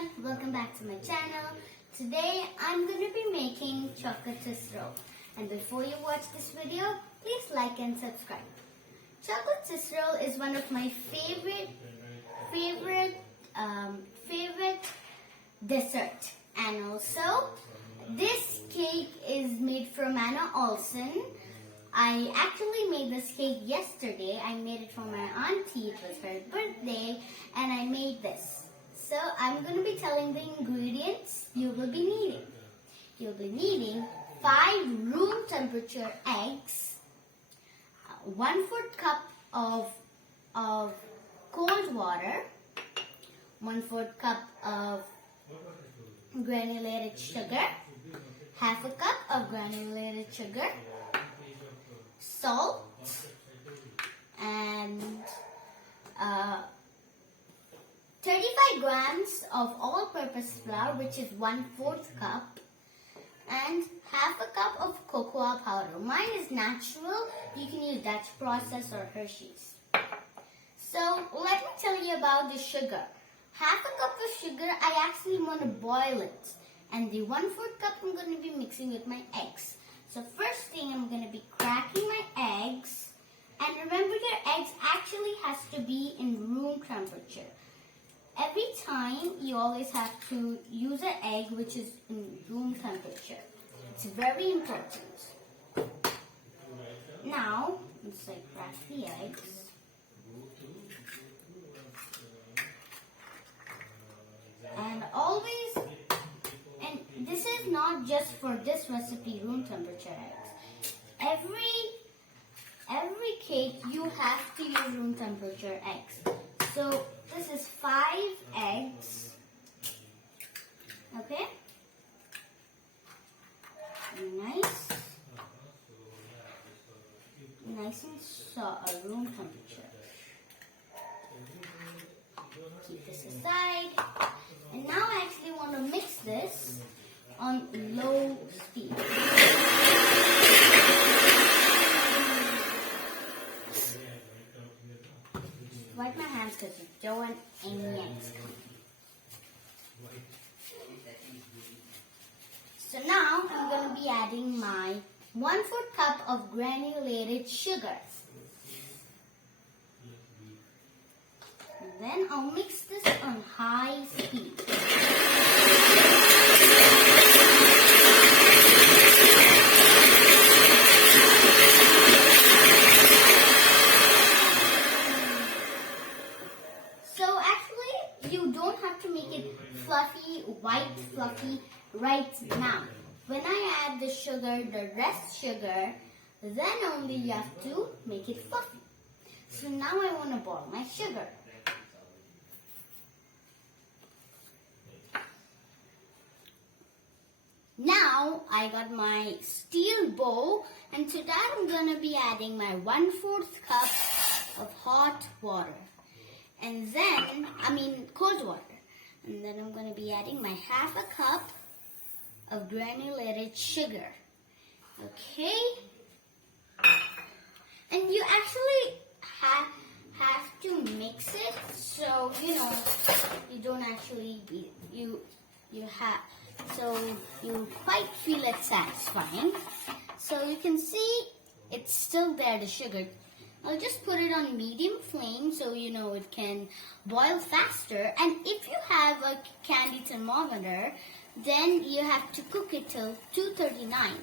everyone, welcome back to my channel. Today I'm going to be making chocolate Swiss roll. And before you watch this video, please like and subscribe. Chocolate Swiss roll is one of my favorite dessert. And also, this cake is made from Anna Olson. I actually made this cake yesterday. I made it for my auntie. It was her birthday and I made this. So I'm going to be telling the ingredients you will be needing. You'll be needing 5 room temperature eggs, 1/4 cup of cold water, 1/4 cup of granulated sugar, 1/2 cup of granulated sugar, salt, and 35 grams of all-purpose flour, which is 1/4 cup, and 1/2 cup of cocoa powder. Mine is natural. You can use Dutch process or Hershey's. So let me tell you about the sugar. 1/2 cup of sugar, I actually want to boil it. And the 1/4 cup I'm going to be mixing with my eggs. So first thing, I'm going to be cracking my eggs. And remember, your eggs actually has to be in room temperature. Every time, you always have to use an egg which is in room temperature. It's very important. Now, once I crack the eggs, and always, and this is not just for this recipe, room temperature eggs. Every cake you have to use room temperature eggs. So this is 5 eggs. Okay? Nice and room temperature. Keep this aside. And now I actually want to mix this on low speed. Wipe my hands because you don't want any eggs coming. So now I'm going to be adding my 1/4 cup of granulated sugars. And then I'll mix this on high speed. So actually, you don't have to make it fluffy, white, fluffy right now. When I add the sugar, the rest sugar, then only you have to make it fluffy. So now I want to boil my sugar. Now I got my steel bowl, and to that I'm going to be adding my 1/4 cup of hot water. And then, cold water. And then I'm going to be adding my 1/2 cup of granulated sugar. Okay? And you actually have to mix it so, you don't actually, you quite feel it satisfying. So you can see it's still there, the sugar. I'll just put it on medium flame so it can boil faster. And if you have a candy thermometer, then you have to cook it till 239.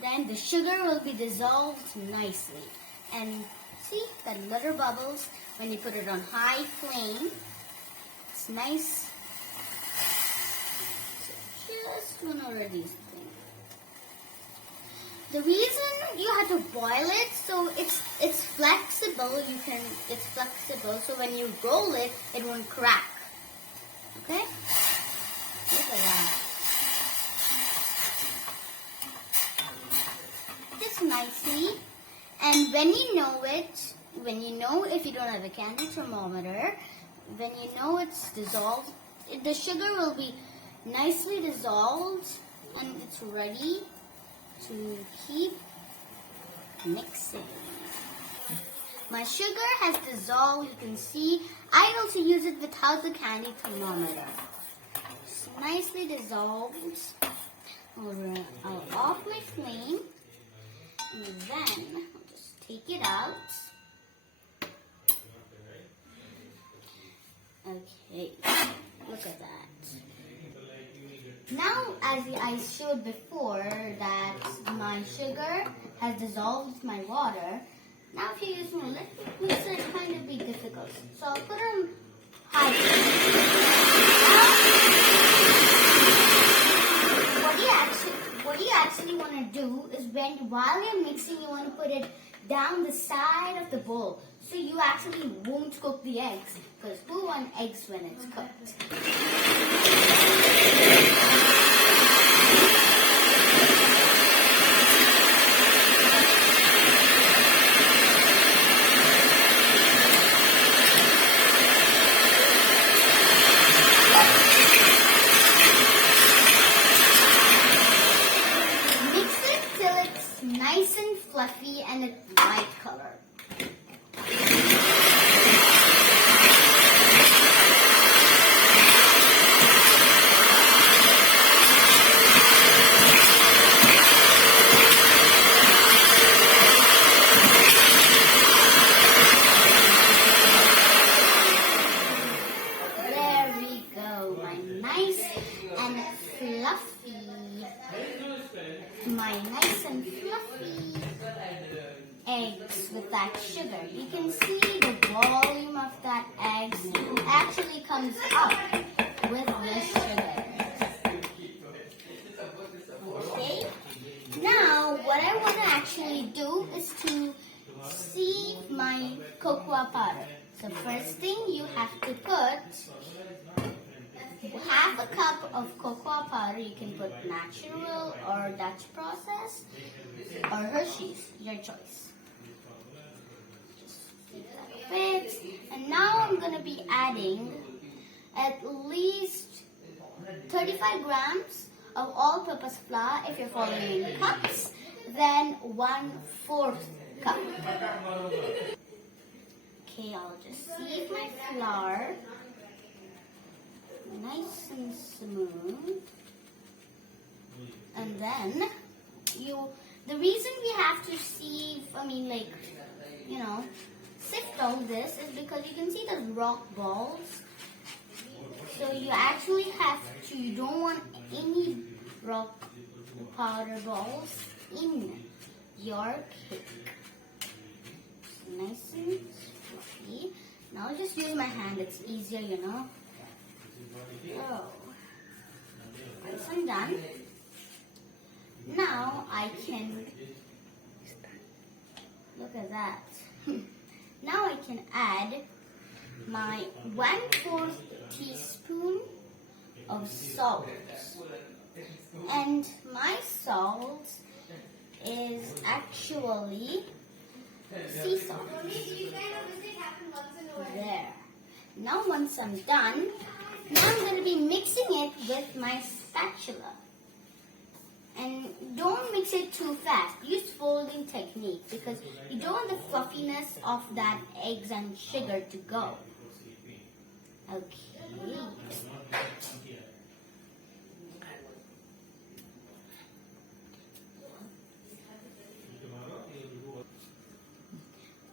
Then the sugar will be dissolved nicely. And see that little bubbles when you put it on high flame. It's nice. So just one already thing. The reason you have to boil it, so it's flexible. It's flexible, so when you roll it, it won't crack. Okay? Look at that. Just nicely. And when you know if you don't have a candy thermometer, when you know it's dissolved, the sugar will be nicely dissolved and it's ready to keep mixing. My sugar has dissolved, you can see. I also use it without the candy thermometer. It's nicely dissolved. I'll off my flame. And then I'll just take it out. Okay, look at that. Now, as I showed before, that my sugar has dissolved with my water. Now, if you use my electric mixer, it kind of be difficult. So I'll put on high heat. What you actually want to do is while you're mixing, you want to put it down the side of the bowl. So you actually won't cook the eggs, because who wants eggs when it's cooked? Mix it till it's nice and fluffy and it's light color. My nice and fluffy eggs with that sugar. You can see the volume of that egg actually comes up with this sugar. Okay. Now, what I want to actually do is to sieve my cocoa powder. So first thing, you have to put half a cup of cocoa powder. You can put natural or Dutch process or Hershey's, your choice. Just see if that fits. And now I'm going to be adding at least 35 grams of all-purpose flour if you're following in cups, then 1/4 cup. Okay, I'll just sieve my flour. Nice and smooth. And then the reason we have to sieve, sift all this is because you can see the rock balls. So you actually you don't want any rock powder balls in your cake. So nice and fluffy. Now I'll just use my hand, it's easier, So, once I'm done, now I can, look at that. Now I can add my 1/4 teaspoon of salt. And my salt is actually sea salt. There. Now once I'm done, now I'm going to be mixing it with my spatula. And don't mix it too fast. Use folding technique because you don't want the fluffiness of that eggs and sugar to go. Okay.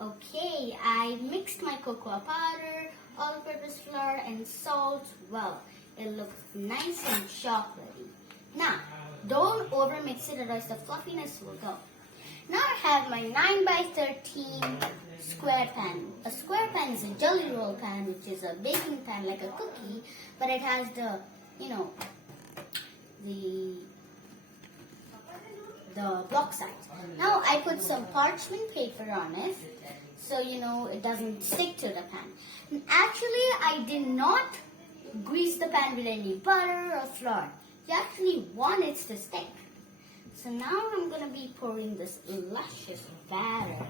Okay, I mixed my cocoa powder, all-purpose flour, and salt well. It looks nice and chocolatey. Now, don't overmix it, otherwise the fluffiness will go. Now I have my 9x13 square pan. A square pan is a jelly roll pan, which is a baking pan like a cookie, but it has the block sides. Now I put some parchment paper on it, so it doesn't stick to the pan. And actually, I did not grease the pan with any butter or flour. You actually want it to stick. So now I'm going to be pouring this luscious batter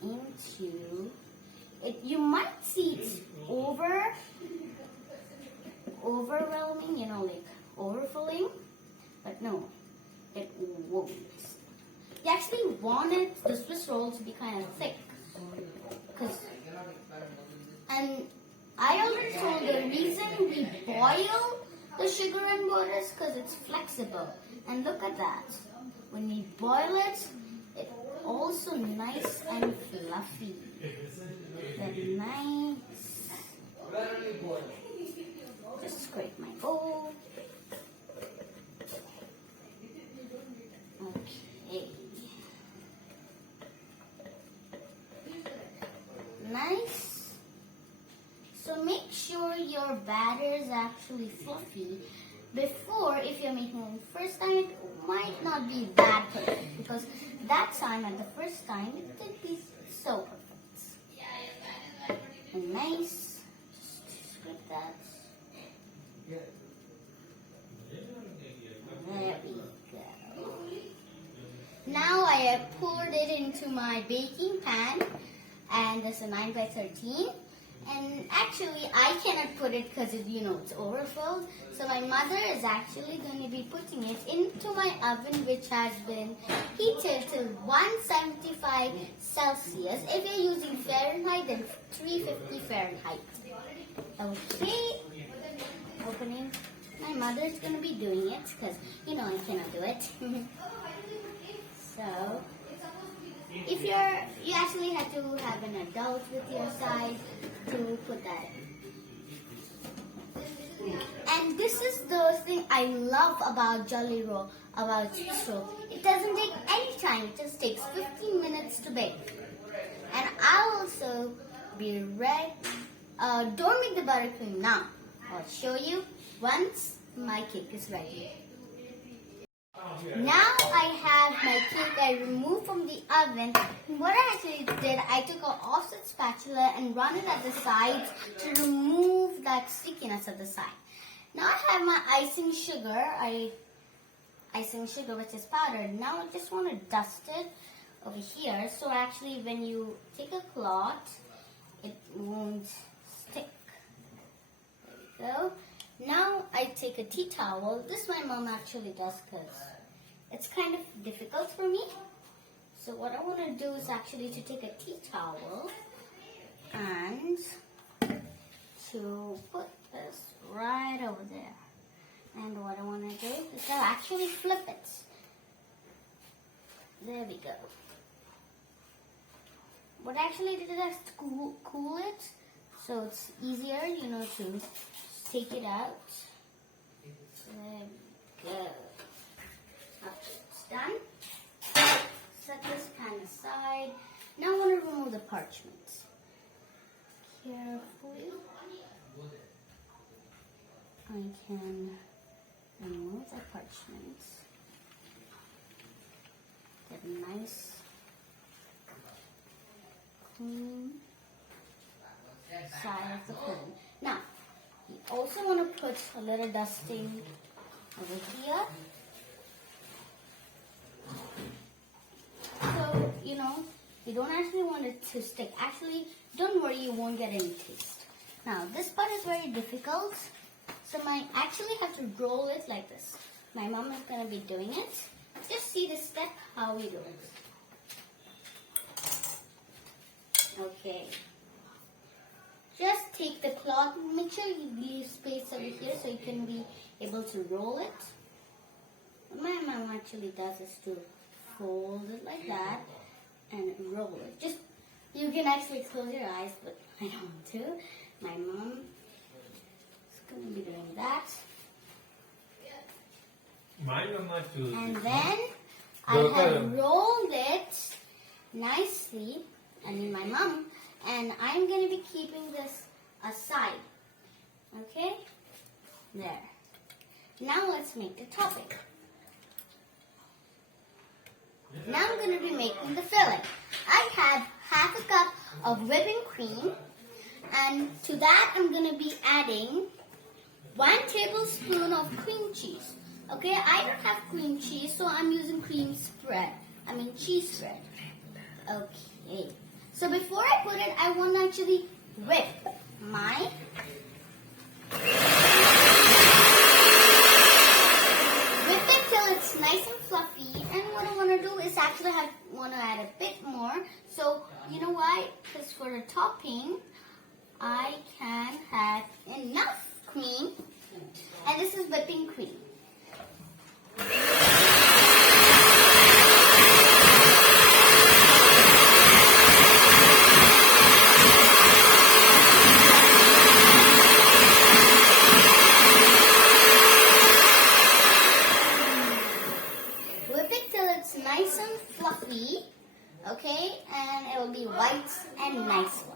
into it. You might see it's overwhelming, like overfilling, but no, it won't. You actually want the Swiss roll to be kind of thick, And I already told the reason we boil the sugar and water is because it's flexible. And look at that. When we boil it, it's also nice and fluffy. Very nice. Just scrape my bowl. Okay. Nice. So make sure your batter is actually fluffy. Before, if you're making it the first time, it might not be that perfect because that time at the first time it did be so perfect. And nice. Just scrape that. There we go. Now I have poured it into my baking pan, and this is a 9 by 13. And actually, I cannot put it because it's overfilled. So my mother is actually going to be putting it into my oven, which has been heated to 175 Celsius. If you're using Fahrenheit, then 350 Fahrenheit. Okay, opening. My mother is going to be doing it because I cannot do it. So, if you actually have to have an adult with your side to put that in. And this is the thing I love about Jolly Roll, about cheese roll. It doesn't take any time. It just takes 15 minutes to bake. And I'll also be ready. Don't make the buttercream now. I'll show you once my cake is ready. Now I have my cake I removed from the oven. What I actually did, I took an offset spatula and run it at the sides to remove that stickiness at the side. Now I have my icing sugar, which is powdered. Now I just want to dust it over here. So actually when you take a cloth, it won't stick. There we go. Now I take a tea towel. This my mom actually does because it's kind of difficult for me. So what I want to do is actually to take a tea towel and to put this right over there. And what I want to do is I'll actually flip it. There we go. What I actually did is to cool it so it's easier, to take it out. There we go. After it's done, set this pan aside. Now I want to remove the parchment. Carefully, I can remove the parchment. Get a nice, clean side of the pan. Now, you also want to put a little dusting over here. So, you don't actually want it to stick. Actually, don't worry, you won't get any taste. Now, this part is very difficult. So, I actually have to roll it like this. My mom is going to be doing it. Just see the step, how we do it. Okay. Just take the cloth, make sure you leave space over here so you can be able to roll it. What my mom actually does is to fold it like that and roll it. You can actually close your eyes, but I don't want to. My mom is going to be doing that. And then I have rolled it nicely, my mom, and I'm going to be keeping this aside. Okay? There. Now let's make the topping. Now I'm going to be making the filling. I have half a cup of whipping cream, and to that I'm going to be adding 1 tablespoon of cream cheese. Okay, I don't have cream cheese, so I'm using cheese spread. Okay, so before I put it, I want to actually whip it till it's nice and fluffy. And what I want to do is actually want to add a bit more. So you know why? I can have enough cream, and this is whipping cream. Whip it till it's nice and fluffy, okay, and it will be white and nice fluffy.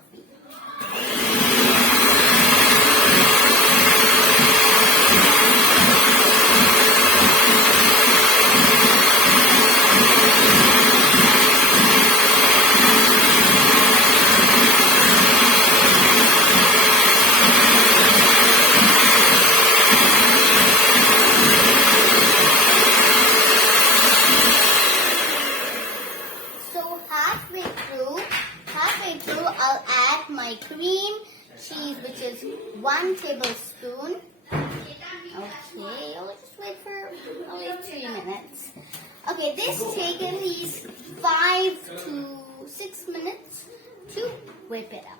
So halfway through, I'll add my cream cheese, which is 1 tablespoon. Okay, I'll just wait for only 3 minutes. Okay, this takes at least 5 to 6 minutes to whip it up.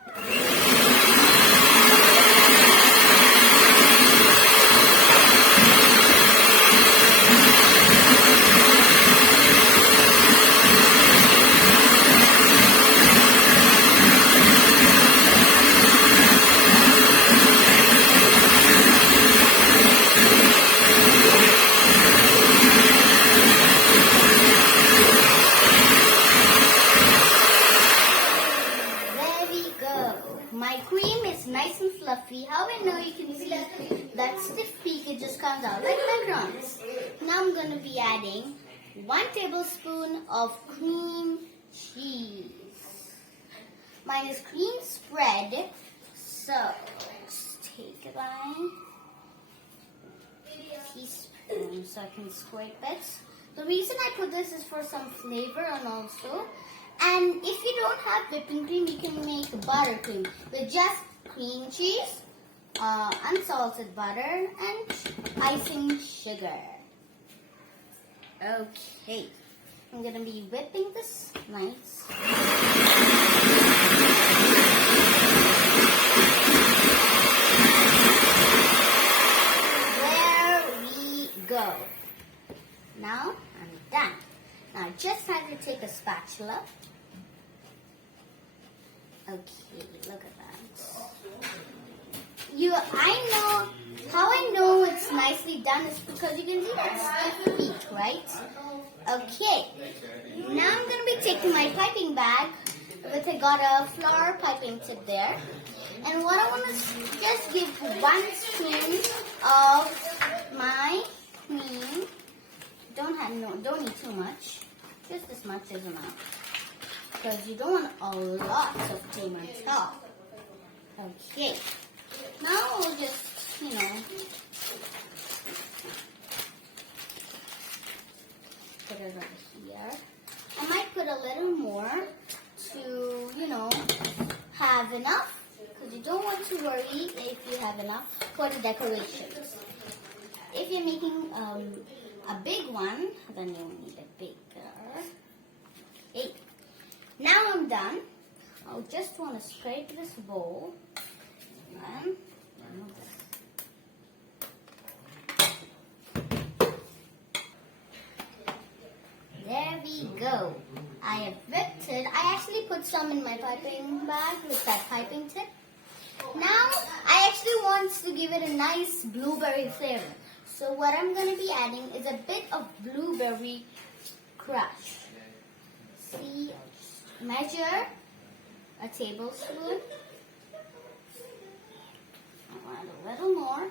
My cream is nice and fluffy. How I know you can see that stiff peak, it just comes out like macarons. Now I'm going to be adding 1 tablespoon of cream cheese. Mine is cream spread, so just take it by teaspoon so I can scrape it. The reason I put this is for some flavor and also. And if you don't have whipping cream, you can make buttercream with just cream cheese, unsalted butter, and icing sugar. Okay, I'm going to be whipping this nice. There we go. Now I'm done. Now just have to take a spatula. Okay, look at that. How I know it's nicely done is because you can see that stiff peak, right? Okay, now I'm going to be taking my piping bag, which I got a flour piping tip there. And what I want to just give 1 spoon of my cream. Don't need too much. Just as much as enough. Because you don't want a lot of cream on top. Okay. Now we'll just, put it right here. I might put a little more to, have enough. Because you don't want to worry if you have enough for the decorations. If you're making a big one, then you'll need a bigger. Okay. Now I'm done. I'll just want to scrape this bowl. And remove this. There we go. I have whipped it. I actually put some in my piping bag with that piping tip. Now I actually want to give it a nice blueberry flavor. So what I'm going to be adding is a bit of blueberry crush. See, measure a tablespoon. I'll add a little more.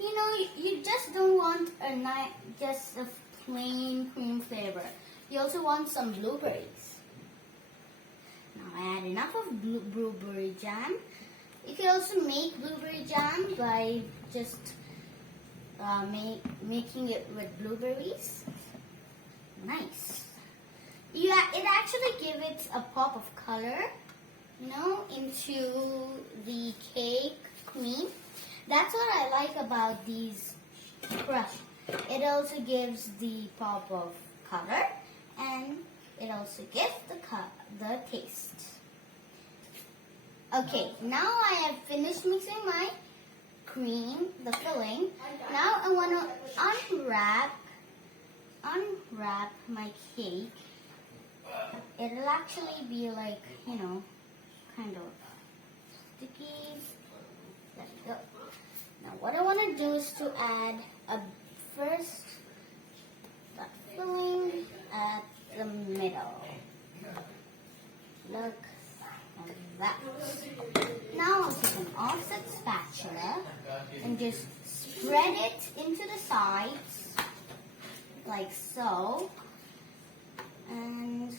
You just don't want just a plain cream flavor. You also want some blueberries. Now I add enough of blueberry jam. You can also make blueberry jam by just making it with blueberries. Nice. It actually gives it a pop of color, into the cake cream. That's what I like about these crush. It also gives the pop of color, and it also gives the taste. Okay, now I have finished mixing my cream, the filling. Now I want to unwrap my cake. It'll actually be like, kind of sticky. There we go. Now what I want to do is to add first the filling at the middle. Look at that. Now I'll take an offset spatula and just spread it into the sides like so. And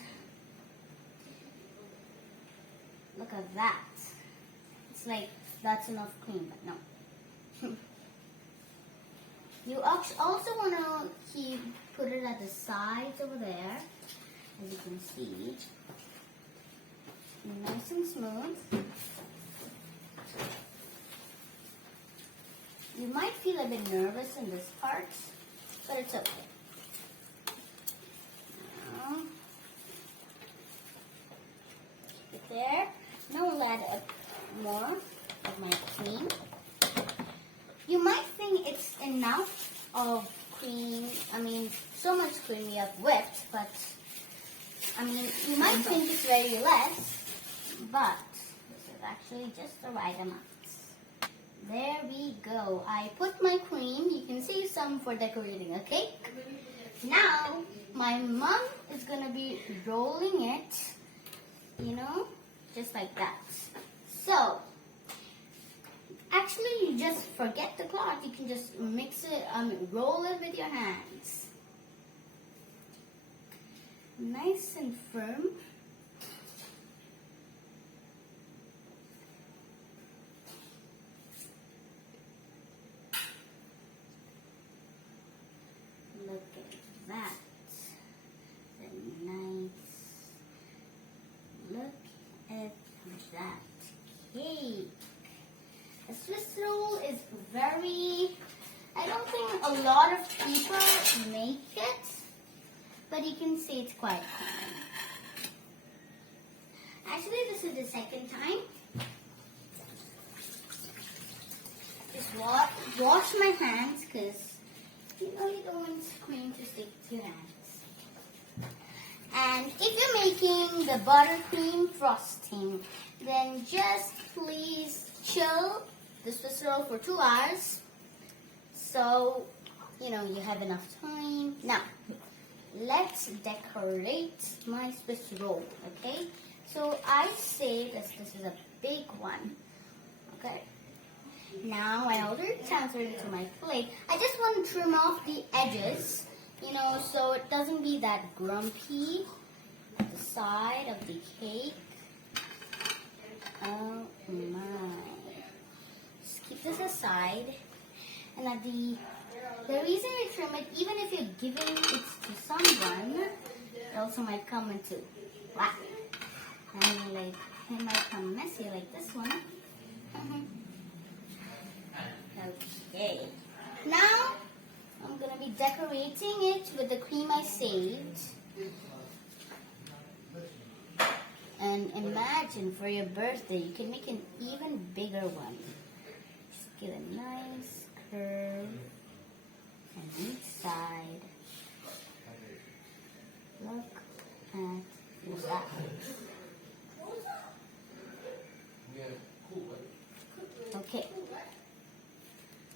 look at that. It's like that's enough cream, but no. You also want to put it at the sides over there, as you can see. Nice and smooth. You might feel a bit nervous in this part, but it's okay. Now, keep it there. Now we'll add more of my cream. You might think it's enough of cream. So much cream you have whipped, but you might think it's very less. But this is actually just the right amount. There we go. I put my cream. You can save some for decorating a cake. Now, my mom is going to be rolling it, just like that. So, actually, you just forget the cloth. You can just mix it, roll it with your hands. Nice and firm. Look at that. Nice. Look at that cake. A Swiss roll is I don't think a lot of people make it, but you can say it's quite common. Actually, this is the second time. Just wash my hands because you don't want cream to stick to your hands. And if you're making the buttercream frosting, then just please chill the Swiss roll for 2 hours. So, you have enough time. Now, let's decorate my Swiss roll, okay? So, I say this is a big one, okay? Now, I already transferred it to my plate. I just want to trim off the edges, so it doesn't be that grumpy at the side of the cake. Oh my. Just keep this aside. And at the reason you trim it, even if you're giving it to someone, it also might come into black. It might come messy like this one. Okay. Now, I'm going to be decorating it with the cream I saved. And imagine for your birthday, you can make an even bigger one. Just get a nice curve on each side. Look at that. Okay.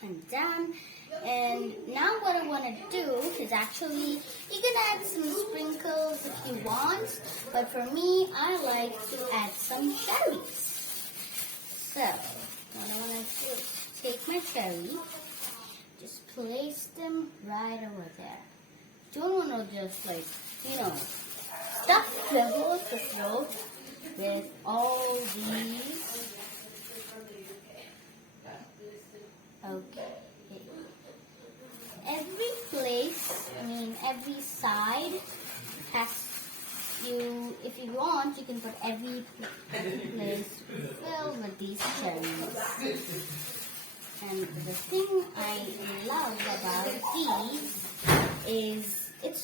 I'm done. And now what I want to do is actually, you can add some sprinkles if you want, but for me, I like to add some cherries. So, what I want to do is take my cherry, just place them right over there. Don't want to just stuff the whole throat with all these. Okay. Every place, every side if you want, you can put every place filled with these cherries. And the thing I love about these is it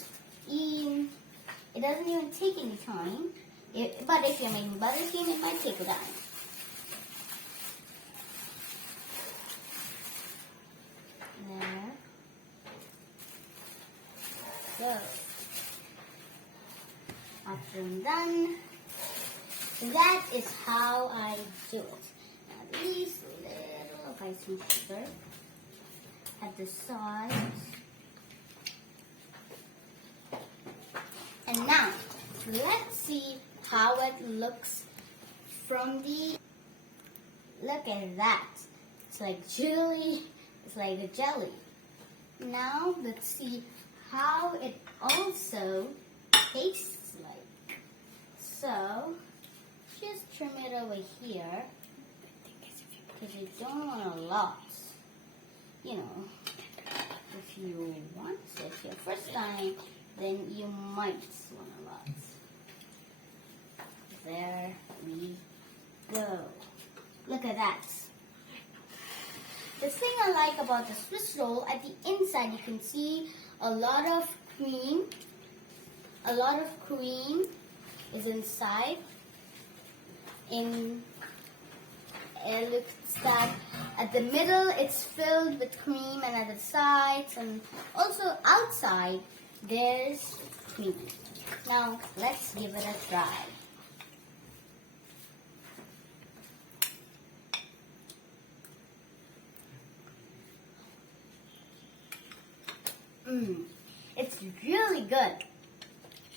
doesn't even take any time. But if you're making buttercream, it might take a time. go. After I'm done, that is how I do it. Now these little of icing sugar at the sides. And now, let's see how it looks from the... Look at that. It's like jelly. It's like a jelly. Now, let's see how it also tastes like. So, just trim it over here. Because you don't want a lot. You know, if you want it your first time, then you might want a lot. There we go. Look at that. The thing I like about the Swiss roll, at the inside you can see a lot of cream. A lot of cream is inside. It looks that at the middle it's filled with cream, and at the sides and also outside there's cream. Now let's give it a try. It's really good.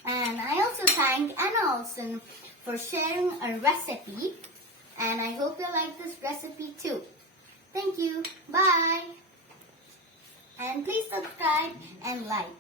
And I also thank Anna Olson for sharing a recipe. And I hope you like this recipe too. Thank you. Bye. And please subscribe and like.